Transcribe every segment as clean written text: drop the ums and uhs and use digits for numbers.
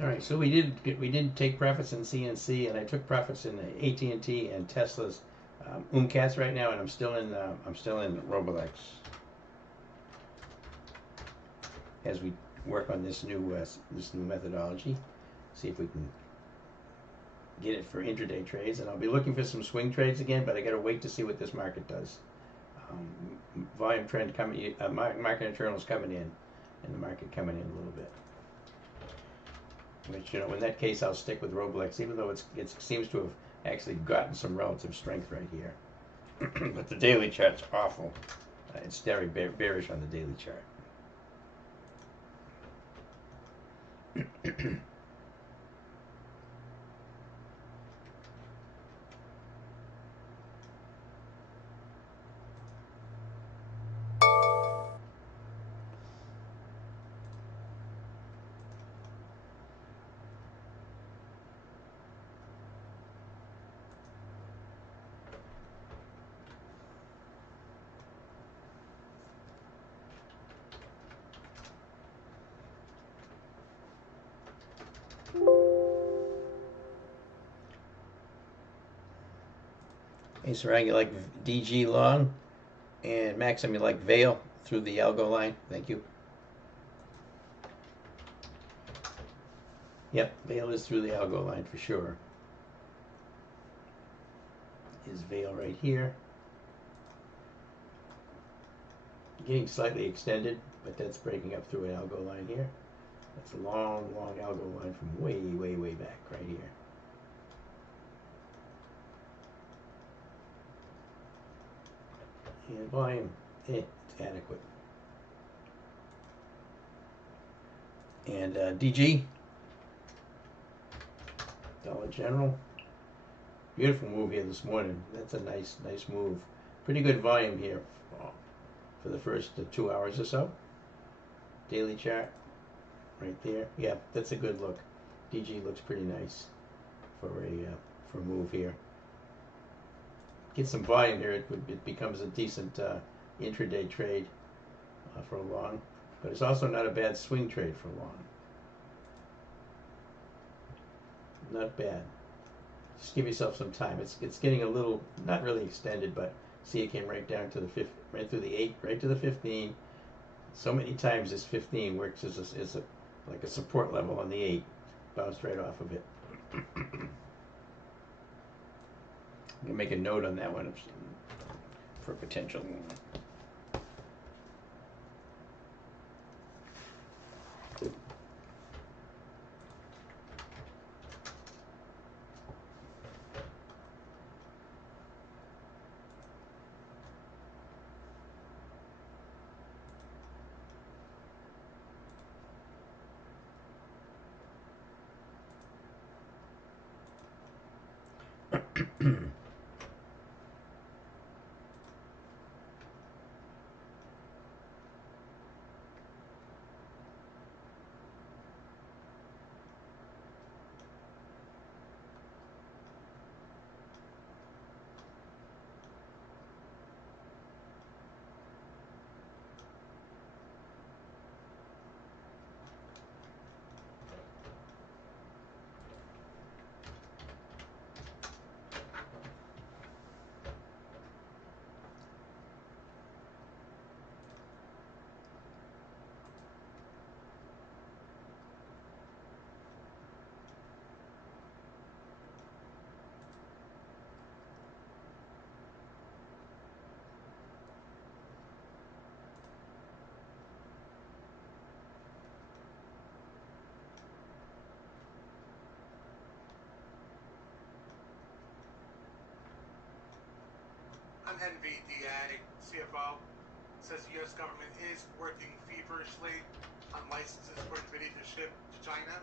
All right, so we did take profits in CNC, and I took profits in AT&T and Tesla's UMCAS right now, and I'm still in Roblex as we work on this new methodology. See if we can get it for intraday trades, and I'll be looking for some swing trades again, but I got to wait to see what this market does. Volume trend coming, market internals coming in, and the market coming in a little bit. Which, in that case, I'll stick with Roblex, even though it seems to have actually gotten some relative strength right here. But the daily chart's awful. It's very bearish on the daily chart. Hey, Sarang, you like DG long, and Maxim, you like Veil through the algo line. Thank you. Yep, Veil is through the algo line for sure. Is Veil right here. Getting slightly extended, but that's breaking up through an algo line here. That's a long, long algo line from way, way, way back right here. And volume, it's adequate. And DG, Dollar General, beautiful move here this morning. That's a nice move. Pretty good volume here for the first 2 hours or so. Daily chart, right there. Yeah, that's a good look. DG looks pretty nice for a move here. Get some volume here, it becomes a decent intraday trade for a long, but it's also not a bad swing trade for long. Not bad. Just give yourself some time. It's getting a little, not really extended, but see, it came right down to the right through the 8, right to the 15. So many times this 15 works as like a support level on the 8. Bounced right off of it. I'm gonna make a note on that one for potential. NVDA CFO says the U.S. government is working feverishly on licenses for NVIDIA to ship to China.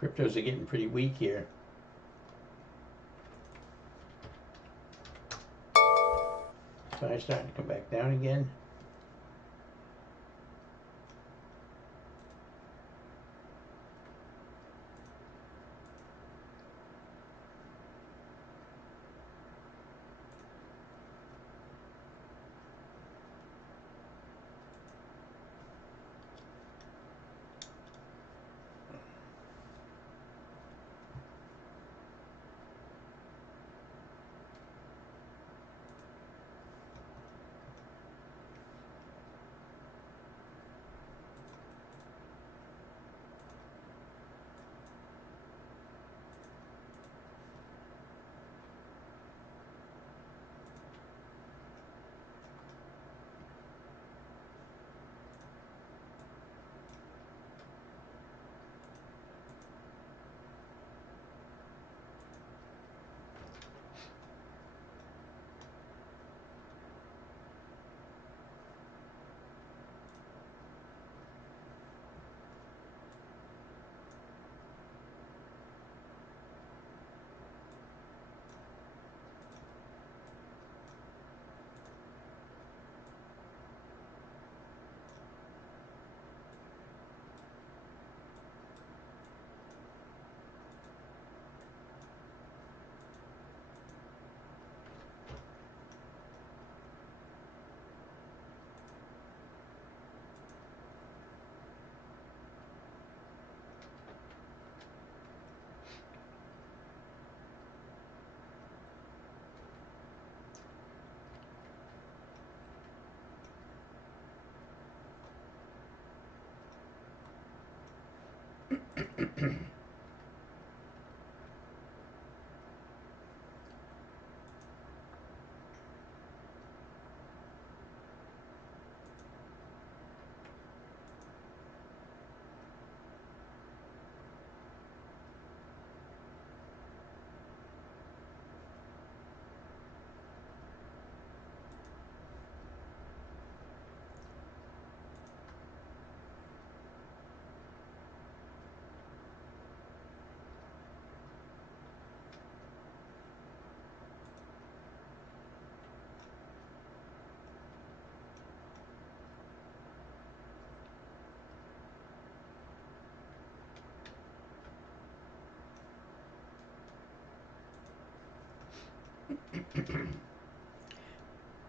Cryptos are getting pretty weak here. Size starting to come back down again.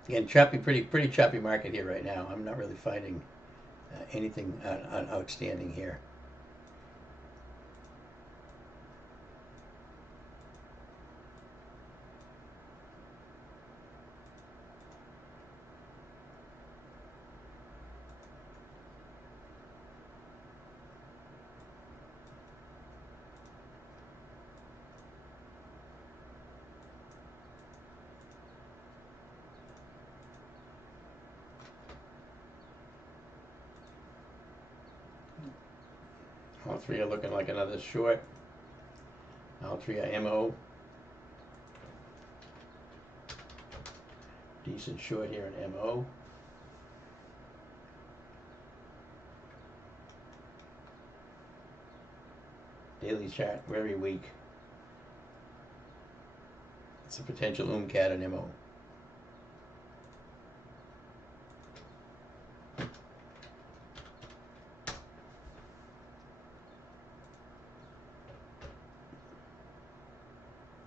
Again, choppy, pretty choppy market here right now. I'm not really finding anything outstanding here. All three are looking like another short. All three are MO. Decent short here in MO. Daily chart very weak. It's a potential cat in MO.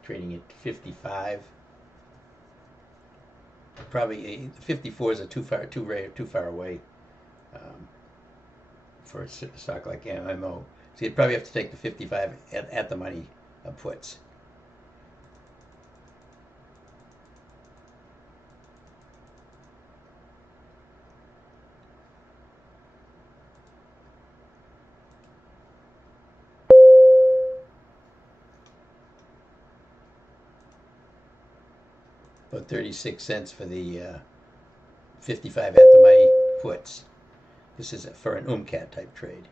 Trading at 55. Probably 54 is too far away for a stock like MO. So you'd probably have to take the 55 at the money puts. About 36 cents for the 55 at the money puts. This is for an cat type trade.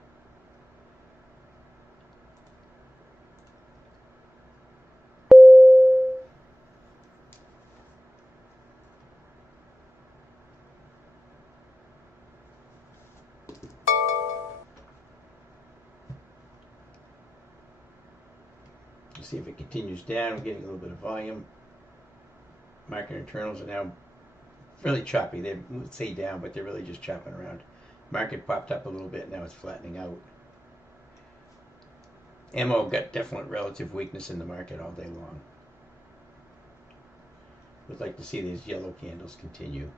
see if it continues down. We're getting a little bit of volume. Market internals are now really choppy. They say down, but they're really just chopping around. Market popped up a little bit. Now it's flattening out. MO got definite relative weakness in the market all day long. Would like to see these yellow candles continue.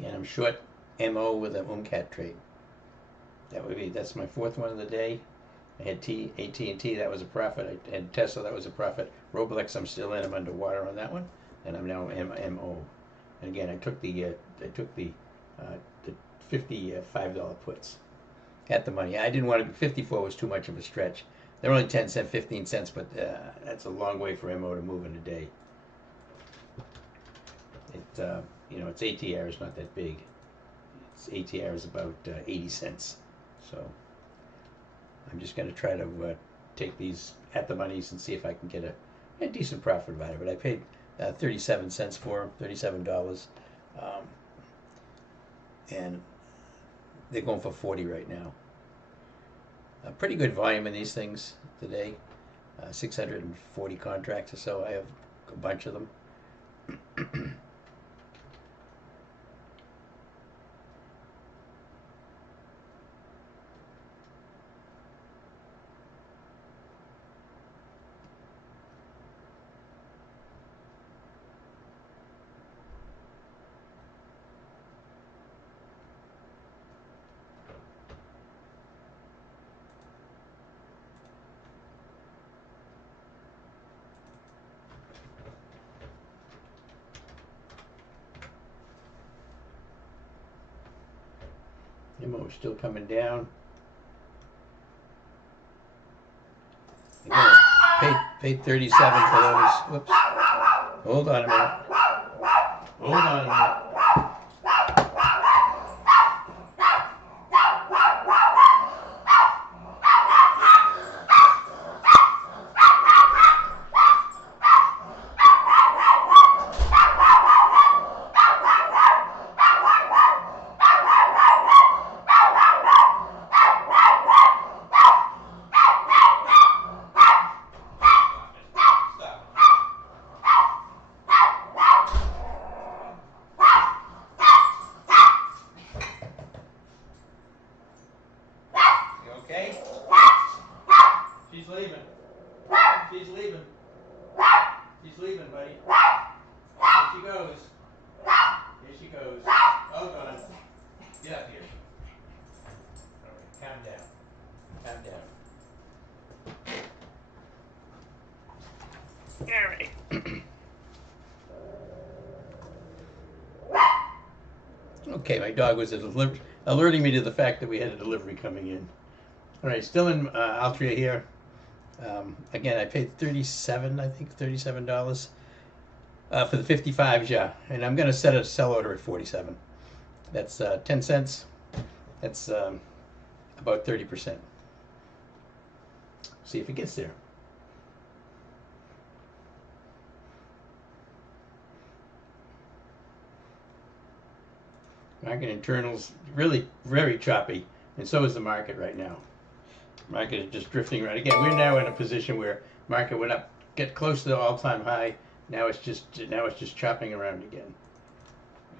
And I'm short MO with a UMCAT trade. That's my fourth one of the day. I had AT&T, that was a profit. I had Tesla, that was a profit. Roblex, I'm still in. I'm underwater on that one, and I'm now MO. And again, I took the $55 puts at the money. I didn't want to. 54 was too much of a stretch. They're only 10 cents, 15 cents, but that's a long way for MO to move in a day. Its ATR is not that big. Its ATR is about 80 cents. So I'm just going to try to take these at the monies and see if I can get a decent profit about it. But I paid 37 cents for them, $37. And they're going for 40 right now. A pretty good volume in these things today. 640 contracts or so. I have a bunch of them. MO is still coming down. Again, paid 37 for those. Whoops. Hold on a minute. Hold on a minute. Okay? She's leaving. She's leaving. She's leaving, buddy. Here she goes. Here she goes. Hold on. Get up here. All right, calm down. Calm down. All right. Okay, my dog was alerting me to the fact that we had a delivery coming in. All right, still in Altria here. Again, I paid $37, I think $37 for the 55s, yeah. And I'm going to set a sell order at 47. That's 10 cents. That's about 30%. See if it gets there. Market internals really very choppy, and so is the market right now. Market is just drifting around. Again, we're now in a position where market went up, get close to the all-time high, Now it's just chopping around again.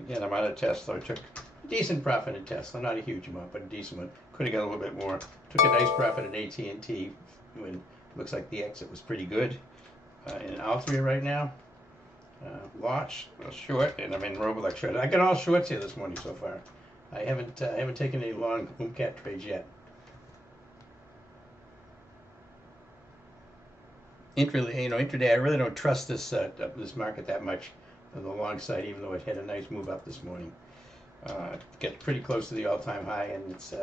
Again, I'm out of Tesla. I took a decent profit in Tesla, not a huge amount, but a decent one. Could have got a little bit more. Took a nice profit in AT&T when it looks like the exit was pretty good. In Altria right now, launch short, and I'm in Roblox short. I got all shorts here this morning so far. I haven't taken any long UMCAT trades yet. Intraday, I really don't trust this market that much on the long side, even though it had a nice move up this morning. Get pretty close to the all-time high, and it's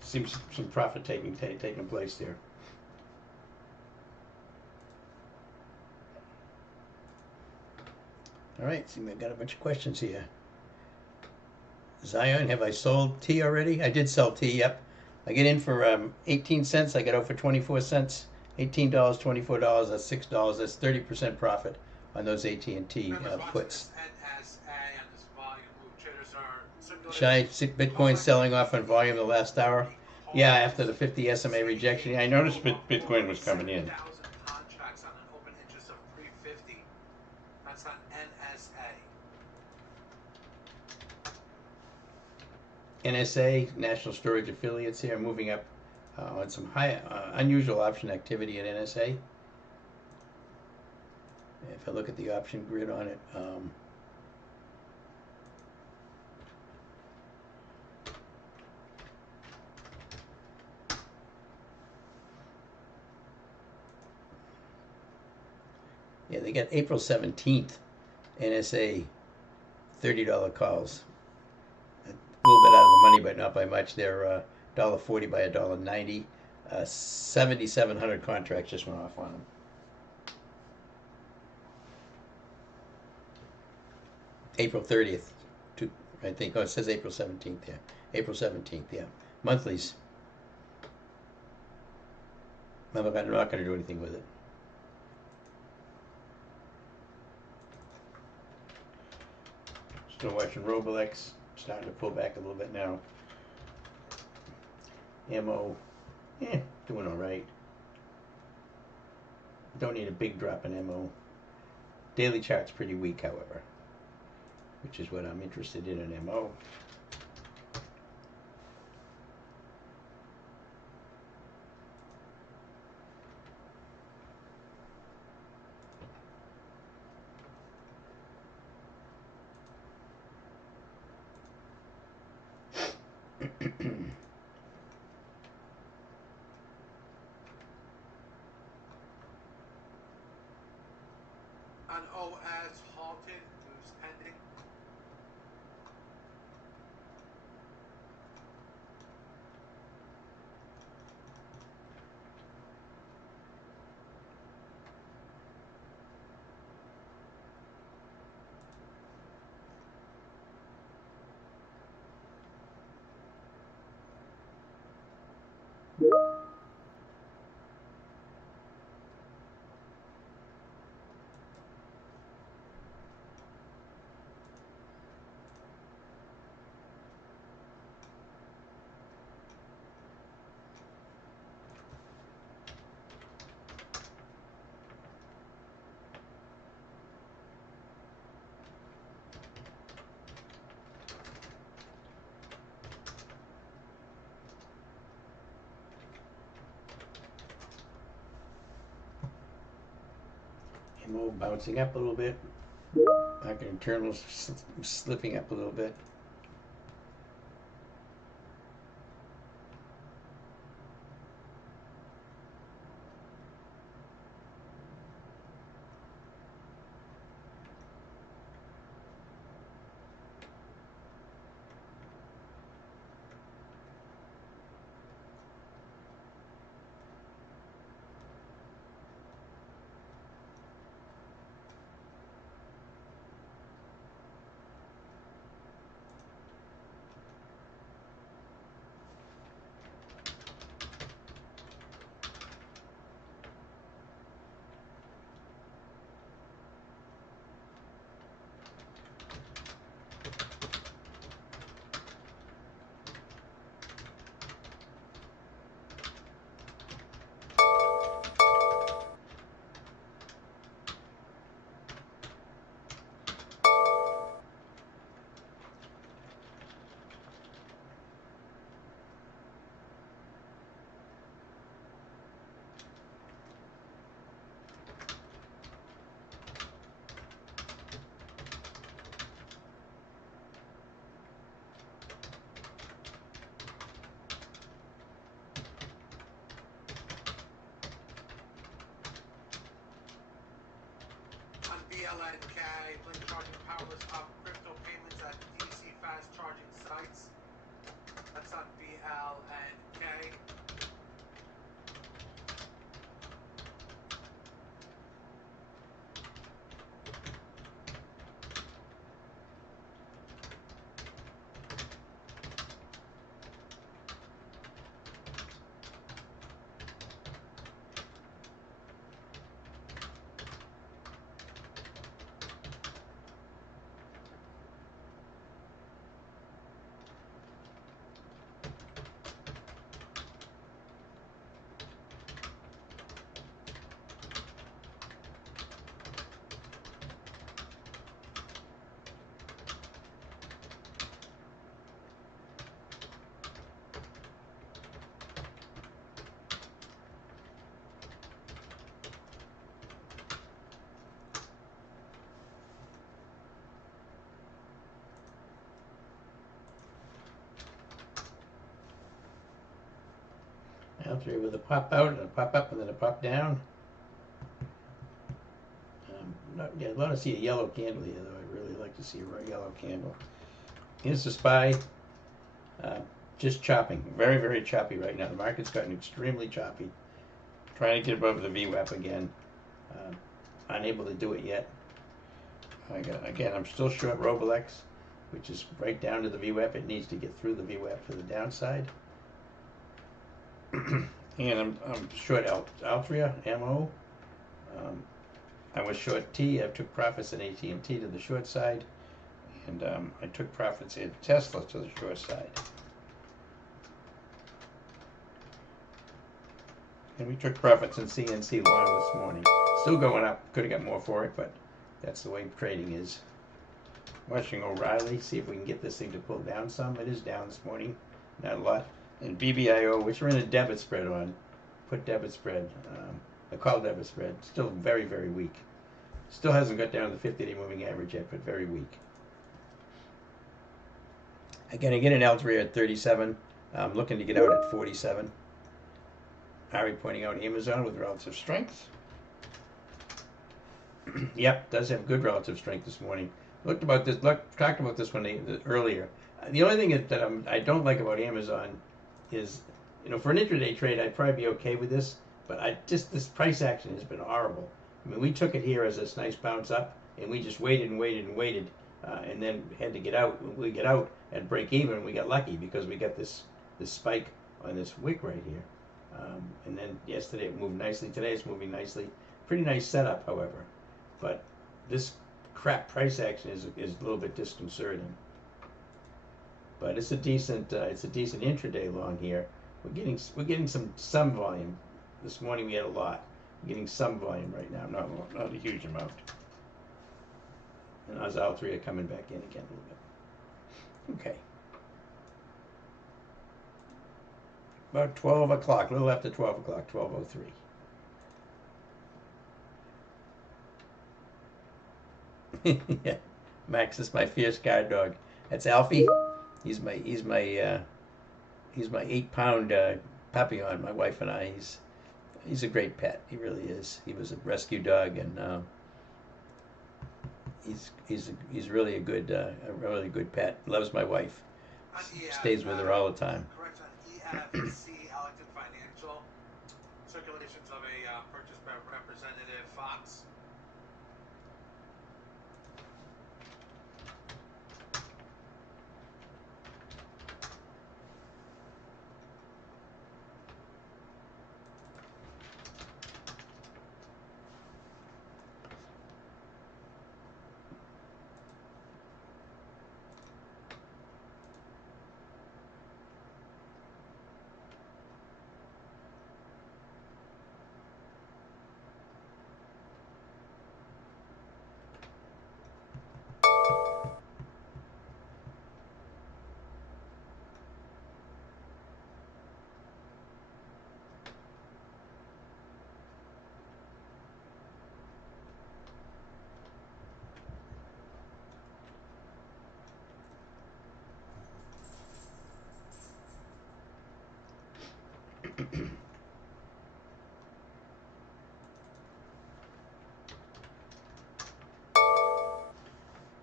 seems some profit taking place there. All right, see, we've got a bunch of questions here. Zion, have I sold tea already? I did sell tea. Yep, I get in for 18 cents. I get out for 24 cents. $18, $24. That's $6. That's 30% profit on those AT&T puts. Shy Bitcoin selling off on volume the last hour. Yeah, after the 50 SMA rejection, I noticed Bitcoin was coming in. Contracts on an open interest of 350. That's on NSA. NSA, National Storage Affiliates here, moving up on some high, unusual option activity at NSA. If I look at the option grid on it, yeah, they got April 17th, NSA, $30 calls. A little bit out of the money, but not by much. They're $1.40 by $1.90. 7,700 contracts just went off on them. April 30th, I think. Oh, it says April 17th. Yeah, April 17th. Yeah, monthlies. I'm not going to do anything with it. Still watching Roblex. Starting to pull back a little bit now. MO, doing all right. Don't need a big drop in MO. Daily chart's pretty weak, however, which is what I'm interested in MO. On OS halted, moves pending. MO bouncing up a little bit. Market internals slipping up a little bit. and K. Blink charging powers up crypto payments at DC fast charging sites. That's on BL and K. Altria with a pop out and a pop up and then a pop down. I'd love to see a yellow candle here, though. I'd really like to see a yellow candle. Here's the SPY. Just chopping. Very, very choppy right now. The market's gotten extremely choppy. Trying to get above the VWAP again. Unable to do it yet. Again, I'm still short Roblex, which is right down to the VWAP. It needs to get through the VWAP to the downside. And I'm short Altria, MO. I was short T. I took profits in AT&T to the short side, and I took profits in Tesla to the short side. And we took profits in CNC long this morning. Still going up. Could have got more for it, but that's the way trading is. Watching O'Reilly, see if we can get this thing to pull down some. It is down this morning, not a lot. And BBIO, which we're in a debit spread on, put debit spread, a call debit spread, still very, very weak. Still hasn't got down to the 50-day moving average yet, but very weak. Again, I get an Altria at 37. I'm looking to get out at 47. Ari pointing out Amazon with relative strength. Yep, does have good relative strength this morning. Talked about this one earlier. The only thing that I don't like about Amazon is, for an intraday trade, I'd probably be okay with this, but this price action has been horrible. I mean, we took it here as this nice bounce up, and we just waited and waited and waited, and then had to get out. We get out at break even, and we got lucky because we got this spike on this wick right here. And then yesterday it moved nicely. Today it's moving nicely. Pretty nice setup, however. But this crap price action is a little bit disconcerting. But it's a decent intraday long here. We're getting some volume. This morning we had a lot. We're getting some volume right now, not a huge amount. And how's Altria coming back in again a little bit? Okay. About 12 o'clock, a little after 12 o'clock, 12:03. Yeah, Max is my fierce guard dog. That's Alfie. He's my 8-pound Papillon. My wife and I. He's a great pet. He really is. He was a rescue dog, and he's really a really good pet. Loves my wife. Stays with her all the time. Correct on EFC, Ellington Financial. Circulations of a purchase by Representative Fox.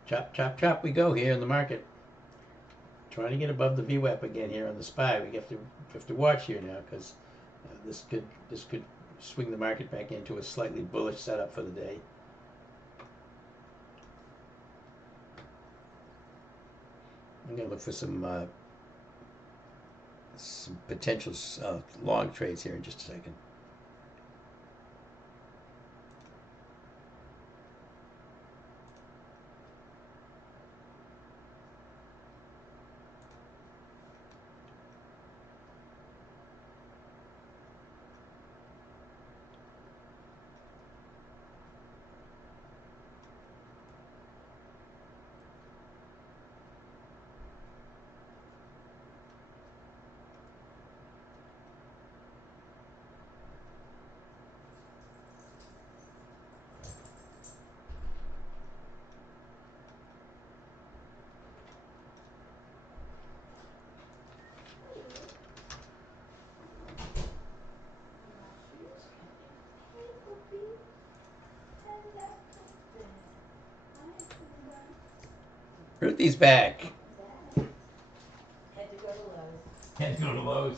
Chop, chop, chop. We go here in the market. Trying to get above the VWAP again here on the SPY. We have to watch here now because this could swing the market back into a slightly bullish setup for the day. I'm gonna look for some potential long trades here in just a second. Ruthie's back. Had to go to Lowe's. Had to go to Lowe's.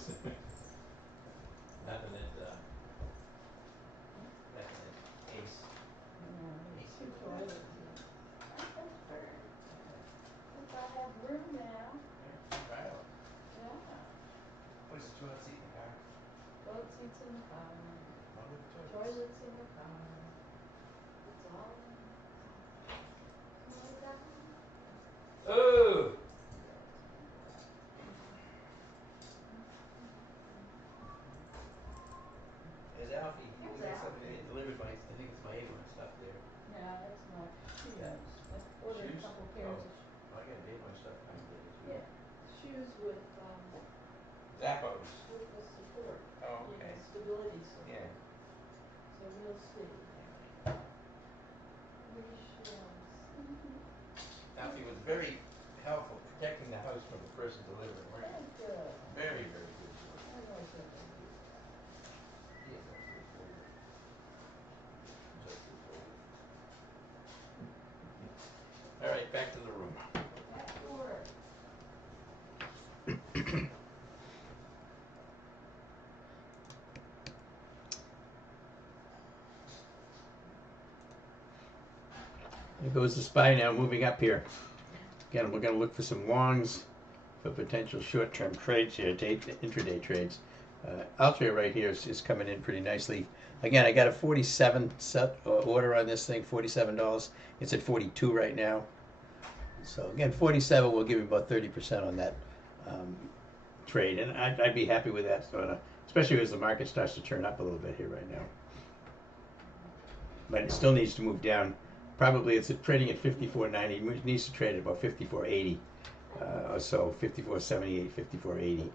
Nothing at Ace. Two toilets. That's fair. If I have room now. Right. Yeah. What's the toilet seat in the car? Toilet seats in the car. Toilets in the car. That's all. Oh! There's Alfie. He There's got Alfie. something that delivered my, I think it's my Avon stuff there. Yeah, that's my shoes. I ordered Shoes? a couple pairs of I got Avon stuff coming later too. yeah, shoes with Zappos. the support. Oh, You okay. know, stability support. Yeah. So we'll see. We shall see. Alfie was very helpful protecting the house from the person delivering. Weren't you? Good. Very, very good. I like it when you do that. He is up to his folder. He's up to his folder. All right, back to the room. Back to work. There goes the SPY now, moving up here. Again, we're going to look for some longs for potential short-term trades here, intraday trades. Altria right here is coming in pretty nicely. Again, I got a 47 order on this thing, $47. It's at 42 right now. So again, 47 will give me about 30% on that trade, and I'd be happy with that, especially as the market starts to turn up a little bit here right now. But it still needs to move down. Probably it's trading at 54.90. It needs to trade at about 54.80 or so, 54.78, 54.80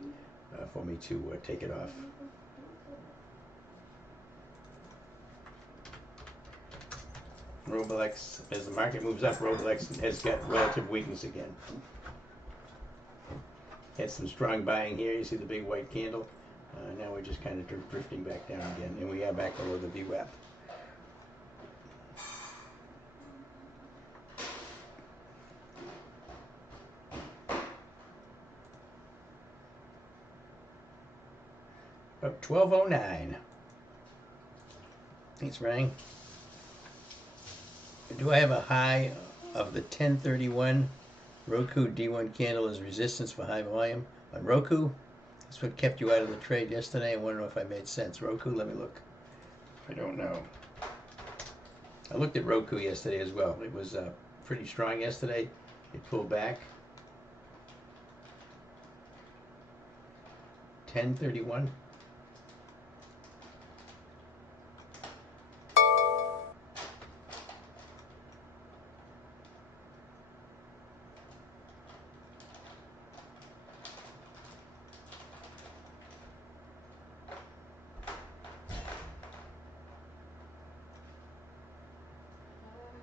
for me to take it off. Roblex, as the market moves up, Roblex has got relative weakness again. Had some strong buying here. You see the big white candle. Now we're just kind of drifting back down again, and we are back below the VWAP. About 12:09. Thanks, Rang. Do I have a high of the 1031 Roku D1 candle as resistance for high volume on Roku? That's what kept you out of the trade yesterday. I want to know if I made sense. Roku, let me look. I don't know. I looked at Roku yesterday as well. It was pretty strong yesterday. It pulled back. 1031.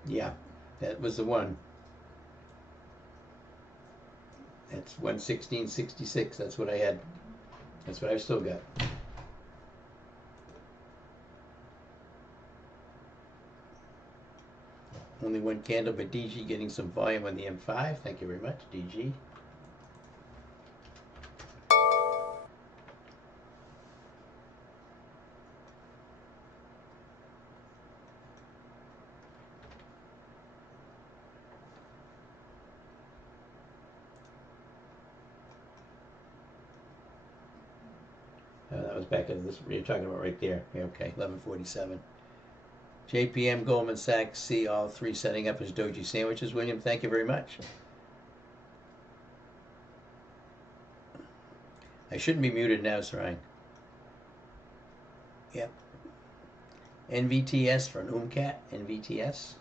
Yeah, that was the one. That's 116.66. That's what I had. That's what I've still got. Only one candle, but DG getting some volume on the M5. Thank you very much, DG. That was back in this, you're talking about right there. Yeah, okay, 1147. JPM, Goldman Sachs, see all three setting up as doji sandwiches. William, thank you very much. I shouldn't be muted now, Sarang. Yep. NVTS for an UMCAT, NVTS.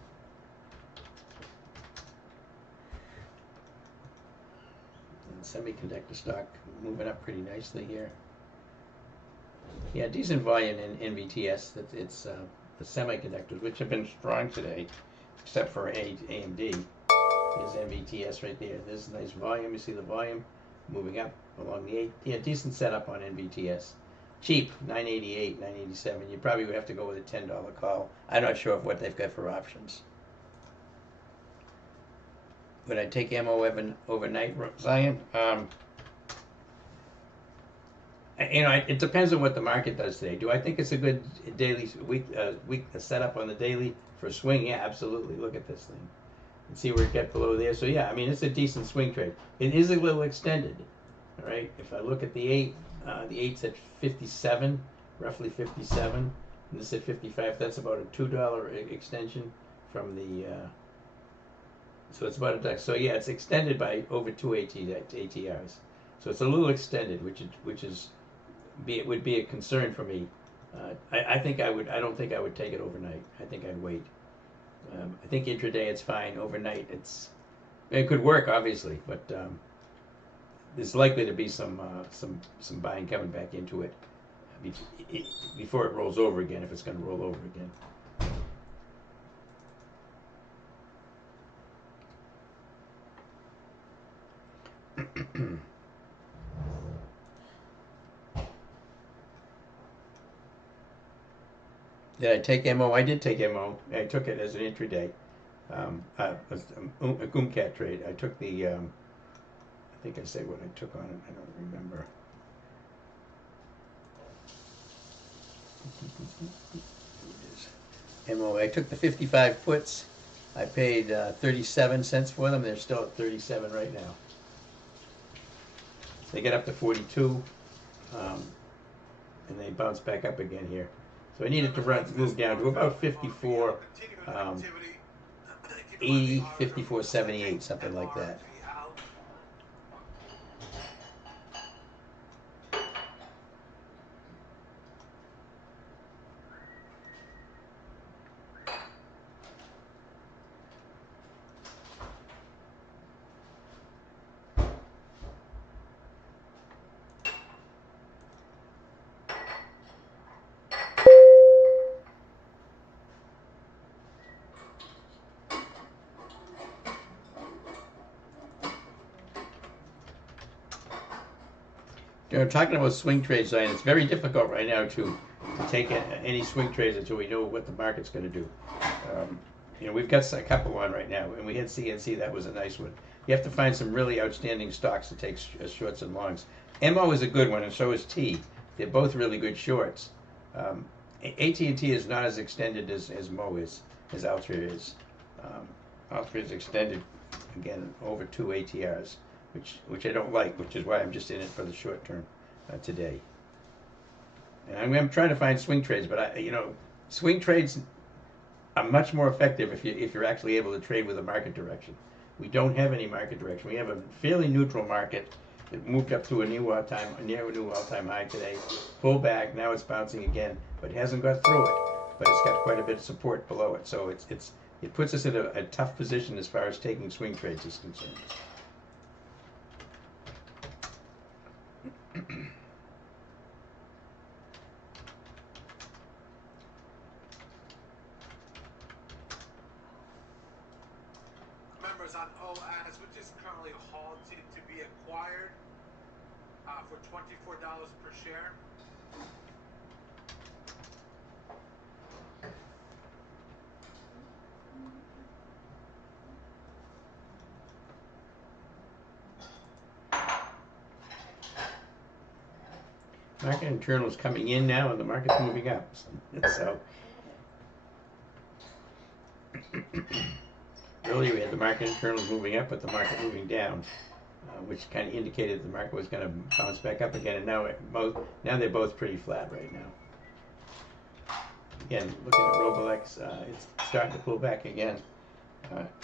And semiconductor stock moving up pretty nicely here. Yeah, decent volume in NVTS. It's the semiconductors, which have been strong today, except for AMD. There's NVTS right there. There's a nice volume. You see the volume moving up along the 8. Yeah, decent setup on NVTS. Cheap, 988, 987. You probably would have to go with a $10 call. I'm not sure of what they've got for options. Would I take MO overnight, Zion? It depends on what the market does today. Do I think it's a good daily week setup on the daily for a swing? Yeah, absolutely. Look at this thing and see where it got below there. So yeah, I mean it's a decent swing trade. It is a little extended. All right. If I look at the 8, the 8's at 57, roughly 57, and this at 55. That's about a $2 extension from the. So it's about a. So yeah, it's extended by over 2 ATRs. So it's a little extended, which is. It would be a concern for me. I think I would. I don't think I would take it overnight. I think I'd wait. I think intraday it's fine. Overnight it could work obviously, but there's likely to be some buying coming back into it before it rolls over again, if it's going to roll over again. Did I take MO? I did take MO. I took it as an intraday, a GUMCAT trade. I took the, I think I said what I took on it. I don't remember. MO. I took the 55 puts. I paid 37 cents for them. They're still at 37 right now. They get up to 42, and they bounce back up again here. So I needed to move down to about 54, 80, 54, 78, something like that. Talking about swing trades, Zion, it's very difficult right now to take any swing trades until we know what the market's going to do. We've got a couple on right now, and we had CNC. That was a nice one. You have to find some really outstanding stocks to take shorts and longs. MO is a good one, and so is T. They're both really good shorts. AT&T is not as extended as Mo is, as Altria is. Altria is extended, again, over 2 ATRs. Which I don't like, which is why I'm just in it for the short term today. And I'm trying to find swing trades, but swing trades are much more effective if you're actually able to trade with a market direction. We don't have any market direction. We have a fairly neutral market that moved up to a new all-time high today, pulled back, now it's bouncing again, but hasn't got through it. But it's got quite a bit of support below it, so it puts us in a tough position as far as taking swing trades is concerned. Members on OAS, which is currently halted to be acquired for $24 per share. Market internal is coming in now, and the market's moving up. So earlier we had the market internals moving up, but the market moving down, which kind of indicated the market was going to bounce back up again. And now they're both pretty flat right now. Again, looking at Robolex, it's starting to pull back again.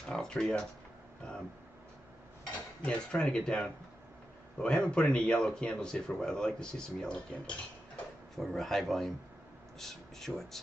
Altria, yeah, it's trying to get down. Well, I haven't put any yellow candles here for a while. I'd like to see some yellow candles for high volume shorts.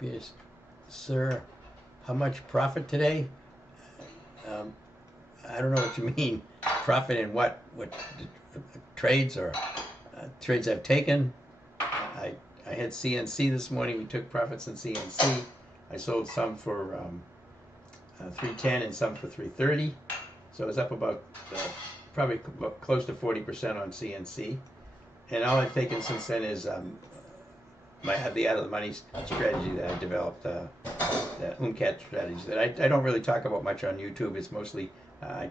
Yes, sir. How much profit today? I don't know what you mean. Profit in what? What trades or trades I've taken? I had CNC this morning. We took profits in CNC. I sold some for 310 and some for 330. So it's up about probably close to 40% on CNC. And all I've taken since then is the out of the money strategy that I developed, the UMCAT strategy that I don't really talk about much on YouTube. It's mostly I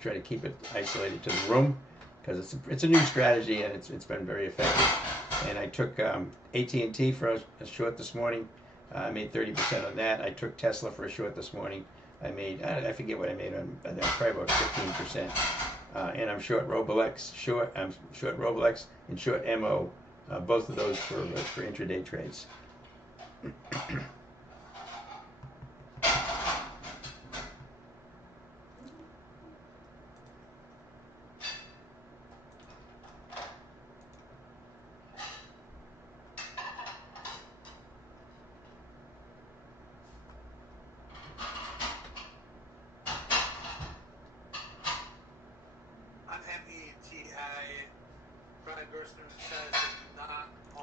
try to keep it isolated to the room because it's a new strategy and it's been very effective. And I took AT&T for a short this morning. I made 30% on that. I took Tesla for a short this morning. I made I forget what I made on probably about 15%. And I'm short Robolex, I'm short Robolex and short MO. Both of those for intraday trades.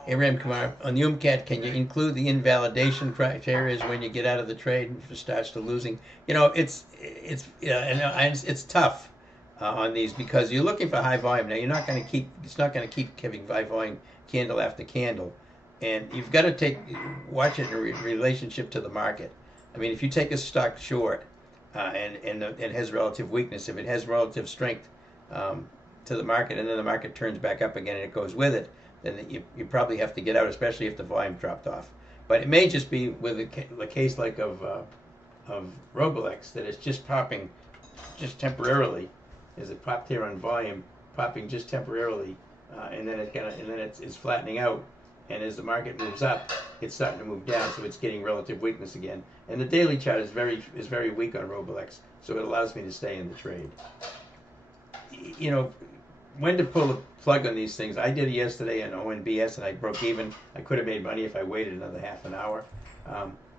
Hey Ram Kumar, on the UMCAT, can you include the invalidation criteria when you get out of the trade and if it starts to losing? You know, it's tough on these because you're looking for high volume. Now you're not going to keep. It's not going to keep giving high volume candle after candle, and you've got to watch it in relationship to the market. I mean, if you take a stock short and it has relative weakness, if it has relative strength to the market, and then the market turns back up again and it goes with it, then you probably have to get out, especially if the volume dropped off. But it may just be with a case like of Robolex that it's just popping just temporarily. As it popped here on volume, popping just temporarily, and then it's flattening out. And as the market moves up, it's starting to move down, so it's getting relative weakness again. And the daily chart is very weak on Robolex, so it allows me to stay in the trade. You know, when to pull the plug on these things. I did it yesterday on ONBS and I broke even. I could have made money if I waited another half an hour.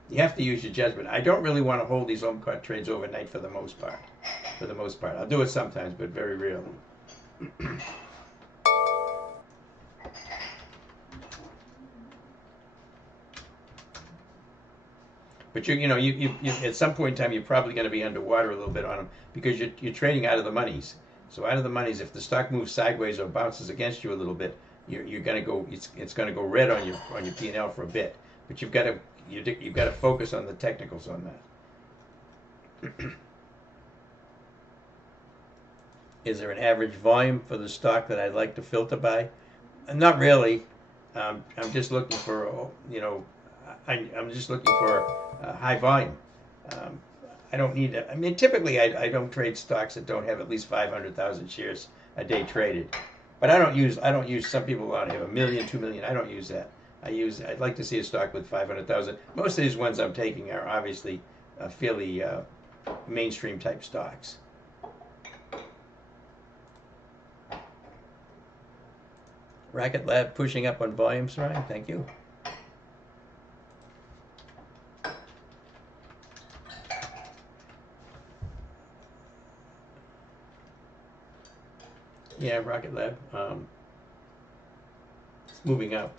You have to use your judgment. I don't really want to hold these home-cut trades overnight for the most part. I'll do it sometimes, but very rarely. But you at some point in time you're probably going to be underwater a little bit on them because you're trading out of the monies. So out of the monies, if the stock moves sideways or bounces against you a little bit, you're going to go. It's going to go red on your P&L for a bit. But you've got to focus on the technicals on that. Is there an average volume for the stock that I'd like to filter by? Not really. I'm just looking for I'm just looking for high volume. I don't need it. I mean, typically I don't trade stocks that don't have at least 500,000 shares a day traded. But I don't use. Some people want to have 1 million, 2 million. I don't use that. I'd like to see a stock with 500,000. Most of these ones I'm taking are obviously fairly mainstream type stocks. Rocket Lab pushing up on volumes, Ryan. Thank you. Yeah, Rocket Lab. It's moving up.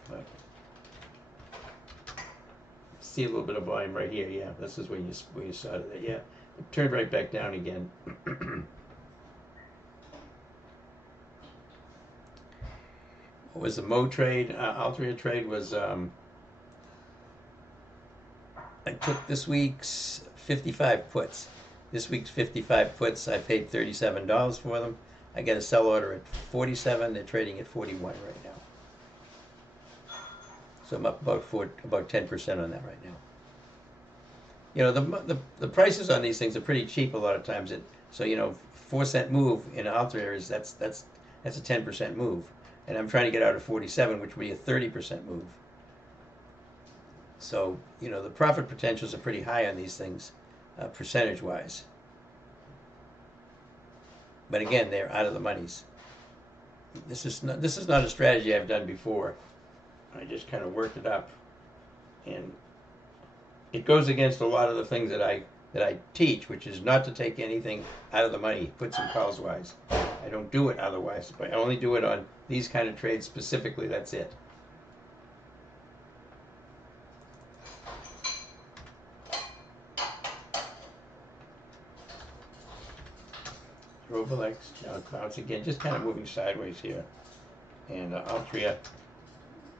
See a little bit of volume right here. Yeah, this is where you saw it. Yeah, it turned right back down again. What was the Mo trade? Altria trade was. I took this week's 55 puts. This week's 55 puts. I paid $37 for them. I got a sell order at 47. They're trading at 41 right now. So I'm up about 10% on that right now. You know, the prices on these things are pretty cheap a lot of times. So you know, 4-cent move in Altria is that's a 10% move, and I'm trying to get out of 47, which would be a 30% move. So you know, the profit potentials are pretty high on these things, percentage-wise. But again, they're out of the monies. This is not a strategy I've done before. I just kind of worked it up, and it goes against a lot of the things that I teach, which is not to take anything out of the money, puts and calls wise. I don't do it otherwise, but I only do it on these kind of trades specifically. That's it. Roblex, now bounce again, just kind of moving sideways here. And Altria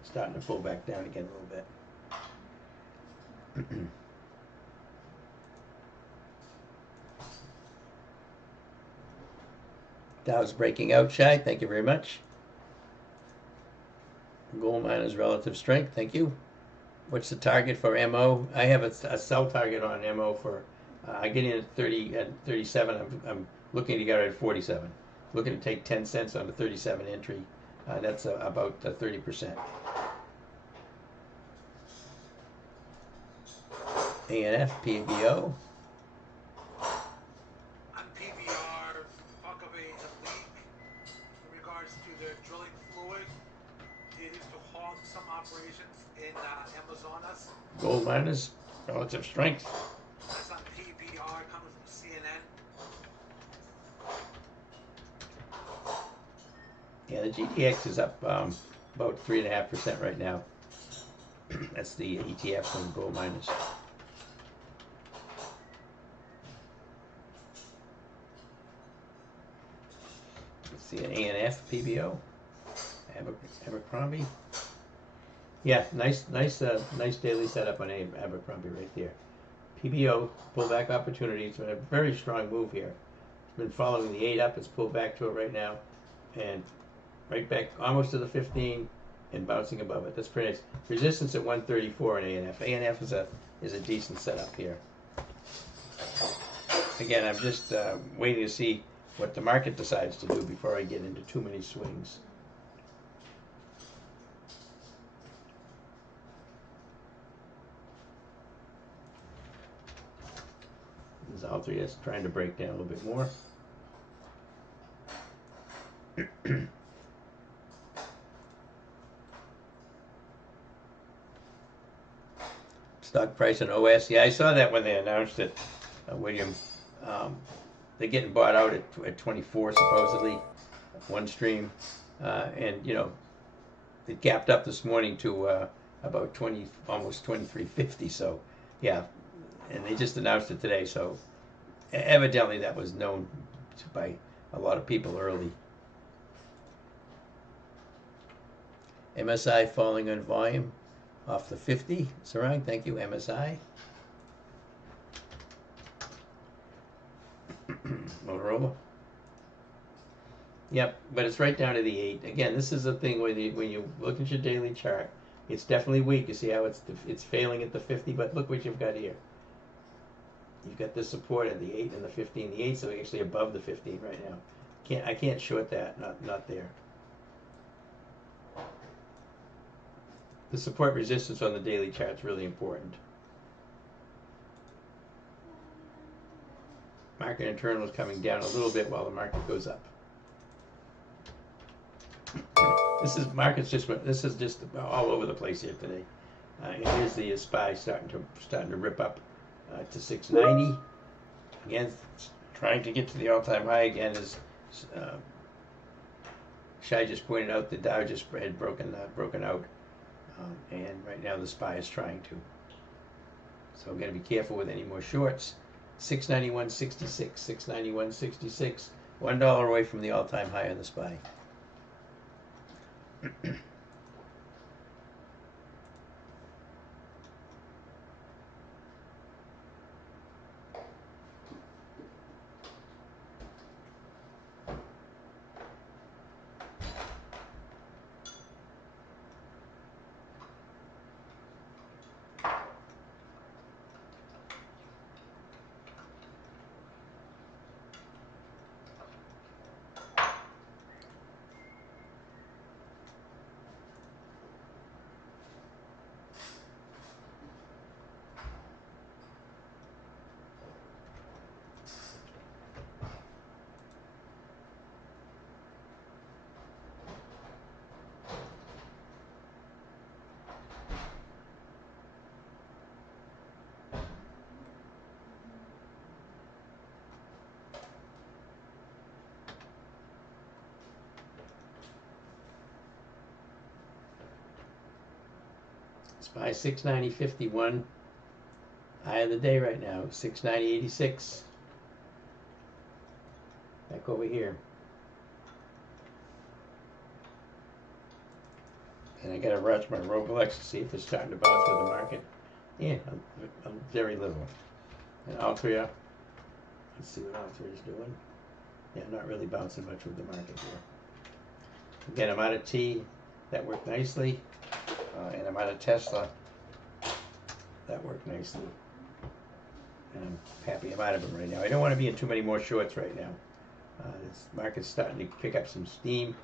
starting to pull back down again a little bit. Dow's breaking out, Shai. Thank you very much. Gold miners relative strength. Thank you. What's the target for MO? I have a sell target on MO for. I get in at 37. I'm looking to get out at 47. Looking to take 10 cents on the 37 entry. That's about 30%. ANF, PBO. On PBR, talk of a leak in regards to their drilling fluid. It is to halt some operations in Amazonas. Gold miners, relative strength. That's on PBR coming from CNN. Yeah, the GDX is up about 3.5% right now. That's the ETF from gold miners. Let's see, an ANF PBO, Abercrombie. Yeah, nice daily setup on Abercrombie right there. PBO pullback opportunity. It's been a very strong move here. It's been following the 8 up. It's pulled back to it right now, and right back almost to the 15 and bouncing above it. That's pretty nice. Resistance at 134 on ANF. ANF is a decent setup here. Again, I'm just waiting to see what the market decides to do before I get into too many swings. This Altria is trying to break down a little bit more. Stock price and OS. Yeah, I saw that when they announced it, William. They're getting bought out at 24 supposedly, one stream, and you know, it gapped up this morning to about 20, almost 23.50. So, yeah, and they just announced it today. So, evidently that was known by a lot of people early. MSI falling on volume off the 50. Sarang, thank you, MSI. Motorola. Yep, but it's right down to the 8. Again, this is the thing when you look at your daily chart, it's definitely weak. You see how it's failing at the 50, but look what you've got here. You've got the support at the 8 and the 15. The 8's actually above the 15 right now. I can't short that. Not there. The support resistance on the daily chart is really important. Market internal is coming down a little bit while the market goes up. This is just all over the place here today. And here's the SPY starting to rip up to 690. Again, trying to get to the all-time high again. As Shai just pointed out, the Dow just had broken out, and right now the SPY is trying to. So we've got to be careful with any more shorts. 691.66, 691.66, $1 away from the all-time high on the SPY. SPY 690.51. High of the day right now, 690.86. Back over here. And I gotta watch my Roblex to see if it's starting to bounce with the market. Yeah, I'm very little. And Altria, let's see what Altria is doing. Yeah, not really bouncing much with the market here. Again, I'm out of T. That worked nicely. And I'm out of Tesla. That worked nicely. And I'm happy I'm out of them right now. I don't want to be in too many more shorts right now. This market's starting to pick up some steam.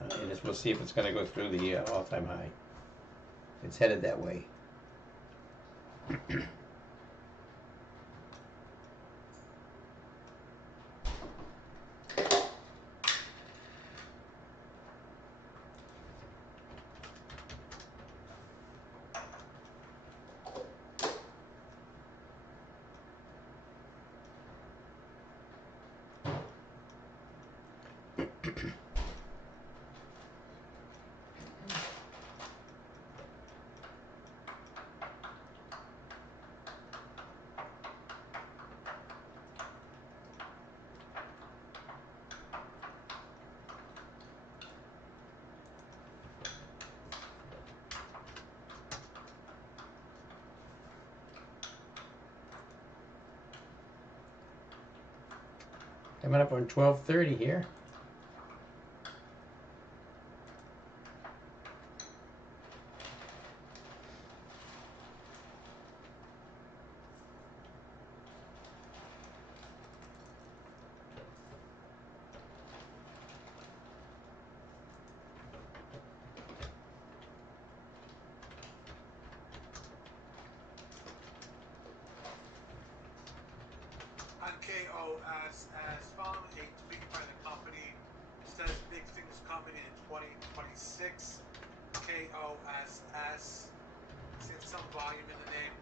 And we'll see if it's going to go through the all-time high. It's headed that way. Coming up on 12:30 here. On KOS, as found a tweet by the company, says big things coming in 2026. KOSS, since some volume in the name.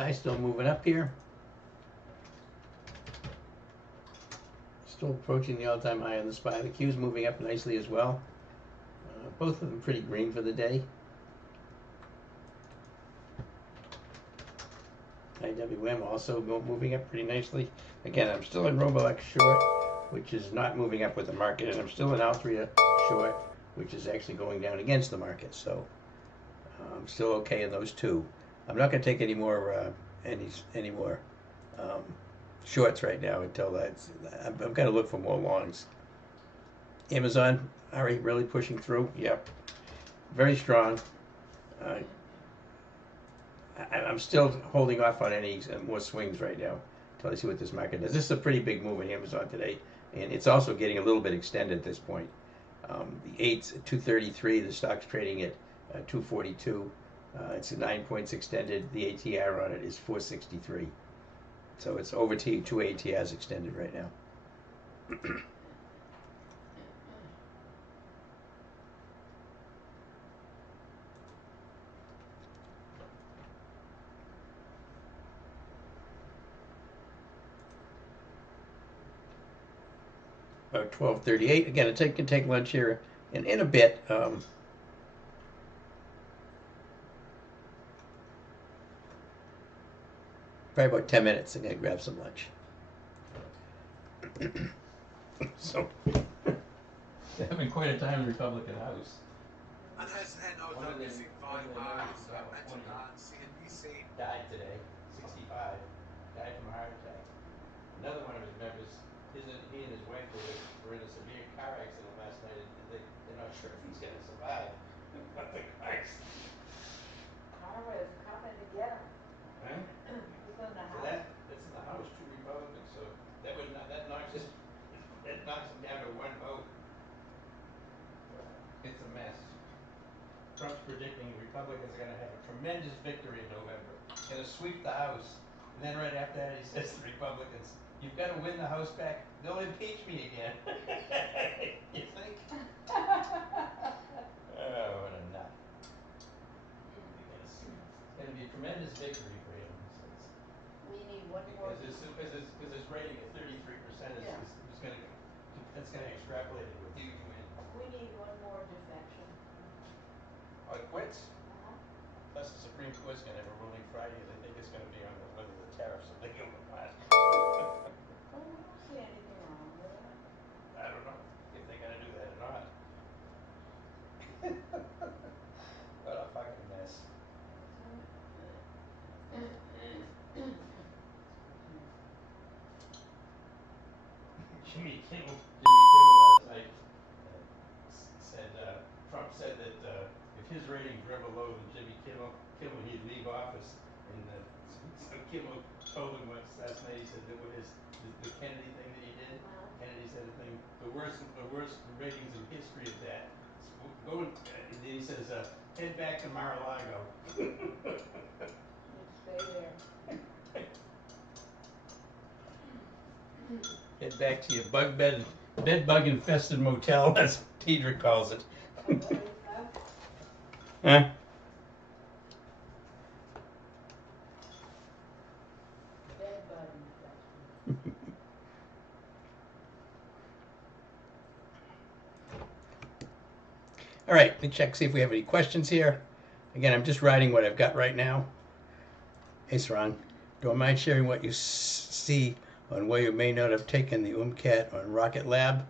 SPY still moving up here. Still approaching the all-time high on the SPY. The Q's moving up nicely as well. Both of them pretty green for the day. IWM also moving up pretty nicely. Again, I'm still in Roblox short, which is not moving up with the market, and I'm still in Altria short, which is actually going down against the market. So I'm still okay in those two. I'm not going to take any more shorts right now until that's. I'm going to look for more longs. Amazon, Ari, really pushing through. Yep, very strong. I'm still holding off on any more swings right now until I see what this market does. This is a pretty big move in Amazon today, and it's also getting a little bit extended at this point. The 8's at 233, the stock's trading at 242. It's a 9 points extended. The ATR on it is 463. So it's over two ATRs extended right now. About 12:38. Again, I can take lunch here in a bit. Probably about 10 minutes. I'm gonna grab some lunch. So, having quite a time in the Republican House. On SNOWC mentioned on CNBC. Died today, 65. Died from a heart attack. Another one of his members, he and his wife were in a severe car accident last night, and they're not sure if he's going to survive. The Christ. Karma is coming to get him. Huh? Who's in the So house? that's in the House, two Republicans. So that knocks him down to one vote. It's a mess. Trump's predicting Republicans are going to have a tremendous victory in November, going to sweep the House, and then right after that he says to the Republicans, "You've got to win the House back. They'll impeach me again." You think? Oh, what a nut! It's going to be a tremendous victory for him, he says. We need one more. Because his rating at 33% Yeah. is going to that's going to extrapolate into a huge win. We need one more defection. Oh, it quits. Uh-huh. Plus, the Supreme Court's going to have a ruling Friday. They think it's going to be on whether the tariffs are legal or not. Well, we don't see anything wrong with it. I don't know if they're going to do that or not. What a fucking mess. Jimmy Kimmel last night said Trump said that if his ratings were ever low than Jimmy Kimmel, he'd leave office. And so Kimmel told him once last night. He said that what the Kennedy thing that he did. Kennedy said the thing, the worst ratings in history of that. Go and then he says, head back to Mar-a-Lago. Stay there. Head back to your bed bug infested motel, as Tidra calls it. Huh? Bed bug infection. All right, let me check, see if we have any questions here. Again, I'm just writing what I've got right now. Hey, Sarang, don't mind sharing what you see on where you may not have taken the UMCAT on Rocket Lab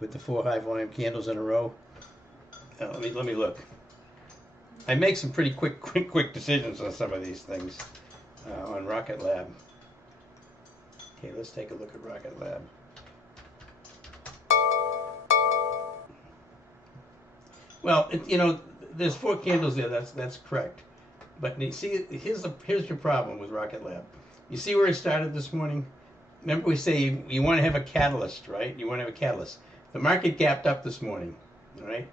with the 4 high volume candles in a row. Let me look. I make some pretty quick decisions on some of these things on Rocket Lab. Okay, let's take a look at Rocket Lab. Well, there's 4 candles there. That's correct. But you see, here's your problem with Rocket Lab. You see where it started this morning? Remember we say you want to have a catalyst, right? You want to have a catalyst. The market gapped up this morning, all right?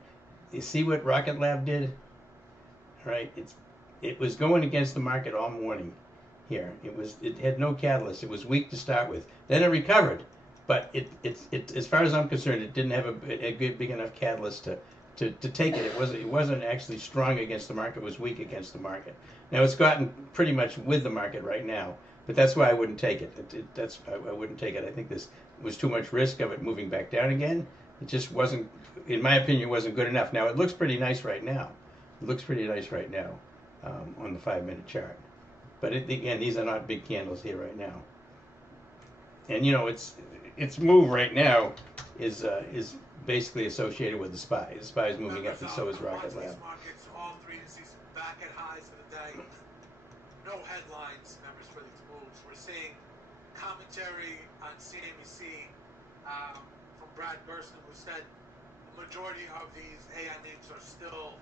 You see what Rocket Lab did? All right, it was going against the market all morning here. It had no catalyst. It was weak to start with. Then it recovered, but it as far as I'm concerned, it didn't have a good big enough catalyst to take it. It wasn't actually strong against the market. It was weak against the market. Now it's gotten pretty much with the market right now, but that's why I wouldn't take it. I wouldn't take it. I think this was too much risk of it moving back down again. It just wasn't, in my opinion, wasn't good enough. Now it looks pretty nice right now. It looks pretty nice right now on the 5-minute chart. But again, these are not big candles here right now. And its move right now is basically associated with the SPY. The SPY is moving up, and so is Rocket Lab. Markets, all 3 indices back at highs for the day. No headlines, members, for these moves. We're seeing commentary on CNBC from Brad Gerson, who said the majority of these AI names are still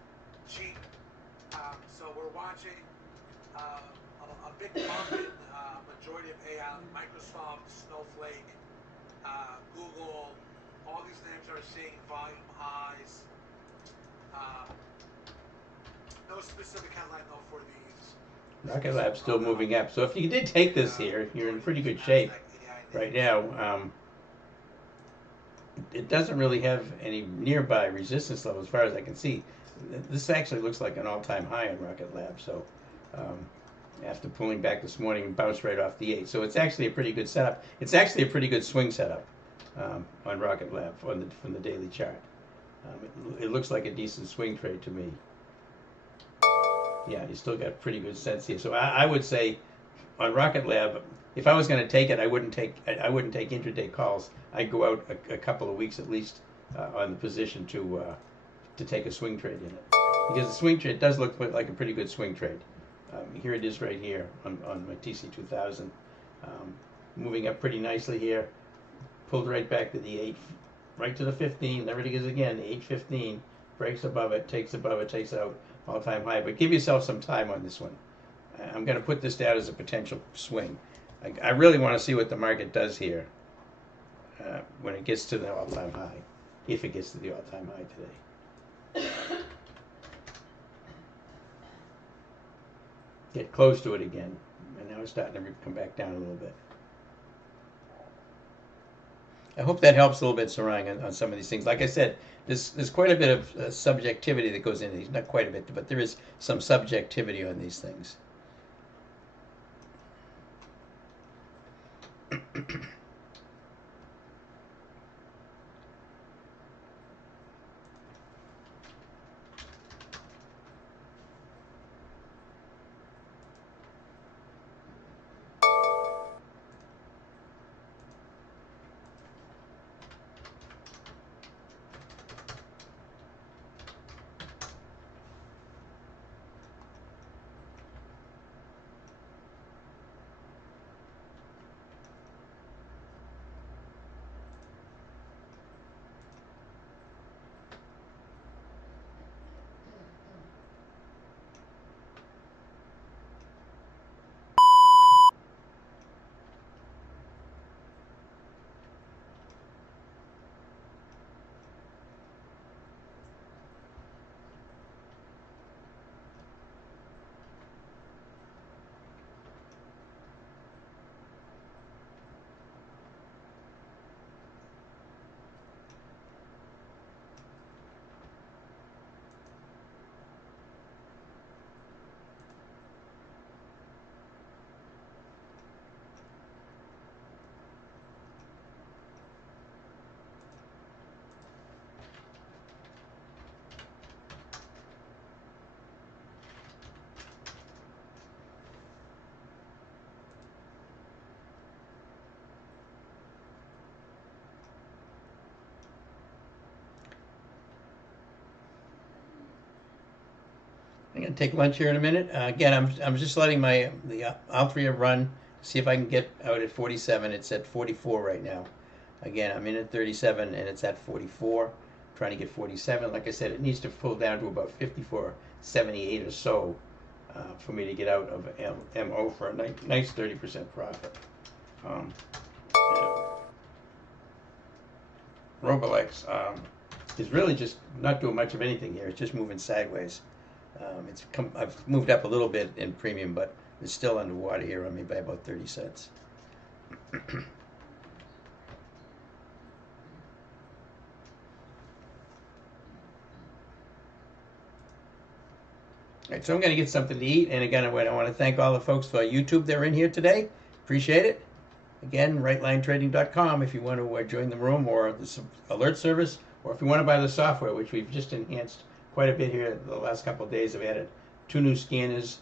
cheap. So we're watching a big bump in majority of AI, Microsoft, Snowflake, Google. All these names are seeing volume highs. No specific headline though for these. Rocket Lab's still moving up. So if you did take this here, you're in pretty good shape right now. It doesn't really have any nearby resistance level as far as I can see. This actually looks like an all-time high in Rocket Lab. So after pulling back this morning and bounced right off the 8. So it's actually a pretty good setup. It's actually a pretty good swing setup on Rocket Lab from the daily chart. It looks like a decent swing trade to me. Yeah, you still got pretty good sense here. So I would say on Rocket Lab, if I was going to take it, I wouldn't take intraday calls. I'd go out a couple of weeks at least on the position to take a swing trade in it, because the swing trade does look like a pretty good swing trade. Here it is right here on my TC2000, moving up pretty nicely here. Pulled right back to the 8, right to the 15. There it is again, the 815. Breaks above it, takes out all-time high. But give yourself some time on this one. I'm going to put this down as a potential swing. I really want to see what the market does here when it gets to the all-time high, if it gets to the all-time high today. Get close to it again, and now it's starting to come back down a little bit. I hope that helps a little bit, Sarang, on some of these things. Like I said, there's quite a bit of subjectivity that goes into these. Not quite a bit, but there is some subjectivity on these things. I'm gonna take lunch here in a minute. Again, I'm just letting the Altria run, see if I can get out at 47. It's at 44 right now. Again, I'm in at 37 and it's at 44. Trying to get 47. Like I said, it needs to pull down to about 54.78 or so for me to get out of MO for a nice 30% profit. Roblex is really just not doing much of anything here. It's just moving sideways. I've moved up a little bit in premium, but it's still underwater here on me by about 30 cents. All right, so I'm going to get something to eat, and again, I want to thank all the folks for YouTube that are in here today. Appreciate it. Again, rightlinetrading.com if you want to join the room or the alert service, or if you want to buy the software, which we've just enhanced quite a bit here the last couple of days. I've added 2 new scanners,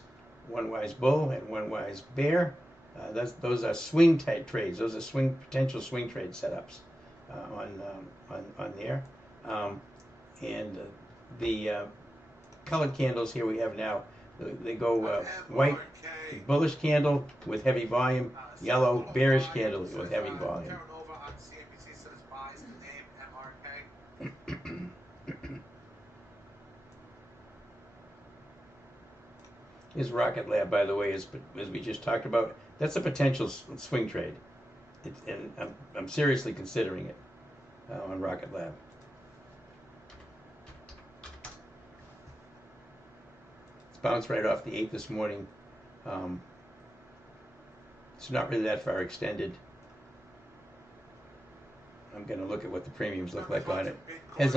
one Wise Bull and one Wise Bear. Those are swing type trades. Those are potential swing trade setups on there. And the colored candles here we have now, they go white, bullish candle with heavy volume, yellow, bearish candle with heavy volume. Over on CNBC says buys the name MRK. Is Rocket Lab, by the way, as we just talked about, that's a potential swing trade. And I'm seriously considering it on Rocket Lab. It's bounced right off the 8 this morning. It's not really that far extended. I'm going to look at what the premiums look like on it. Has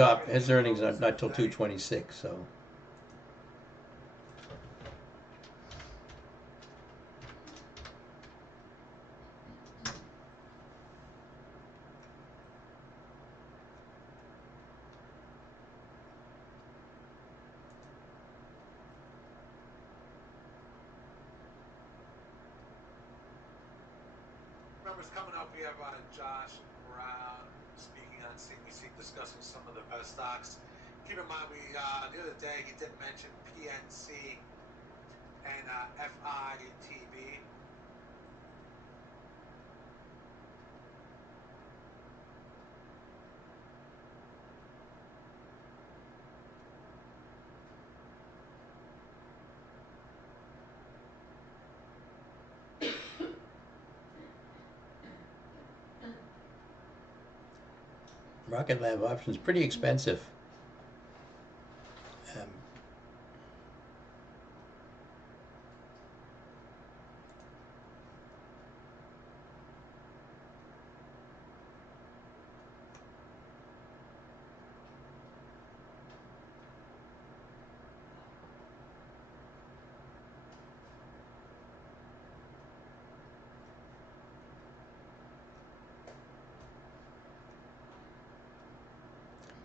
earnings not till 2/26, so. Members coming up, we have Josh Brown speaking on CNBC, discussing some of the best stocks. Keep in mind, the other day he did mention PNC and FITB. Rocket Lab options pretty expensive.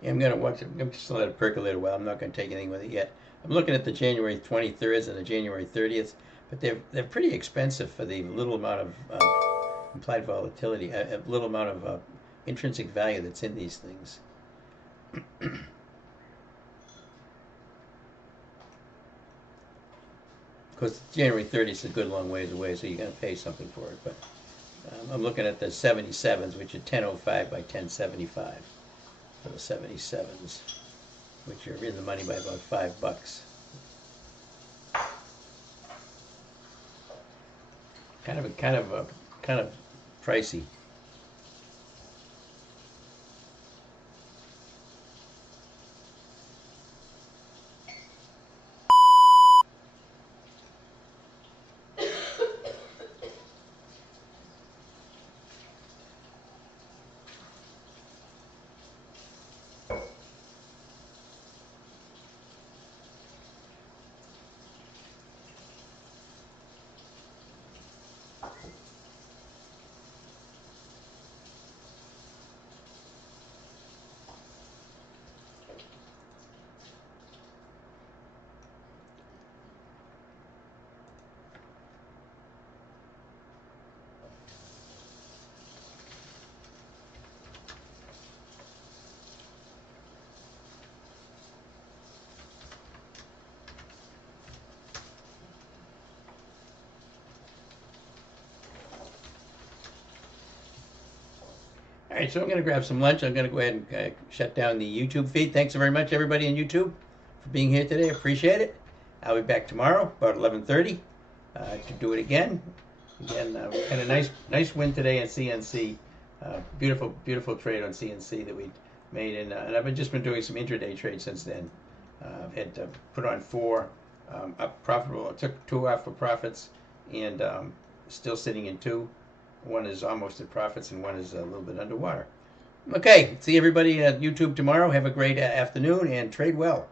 I'm going to watch it. I'm just going to let it percolate a while. I'm not going to take anything with it yet. I'm looking at the January 23rd and the January 30th, but they're pretty expensive for the little amount of implied volatility, a little amount of intrinsic value that's in these things. Of course, January 30th is a good long ways away, so you're going to pay something for it. But I'm looking at the 77s, which are 1005 by 1075. For the 77s, which are in the money by about $5. Kind of pricey. All right, so I'm going to grab some lunch. I'm going to go ahead and shut down the YouTube feed. Thanks very much, everybody on YouTube, for being here today. Appreciate it. I'll be back tomorrow about 11:30 to do it again. Again, we had a nice win today on CNC. Beautiful trade on CNC that we made, and I've just been doing some intraday trades since then. I've had to put on 4 up profitable. I took 2 off for profits, and still sitting in 2. One is almost at profits, and one is a little bit underwater. Okay, see everybody at YouTube tomorrow. Have a great afternoon, and trade well.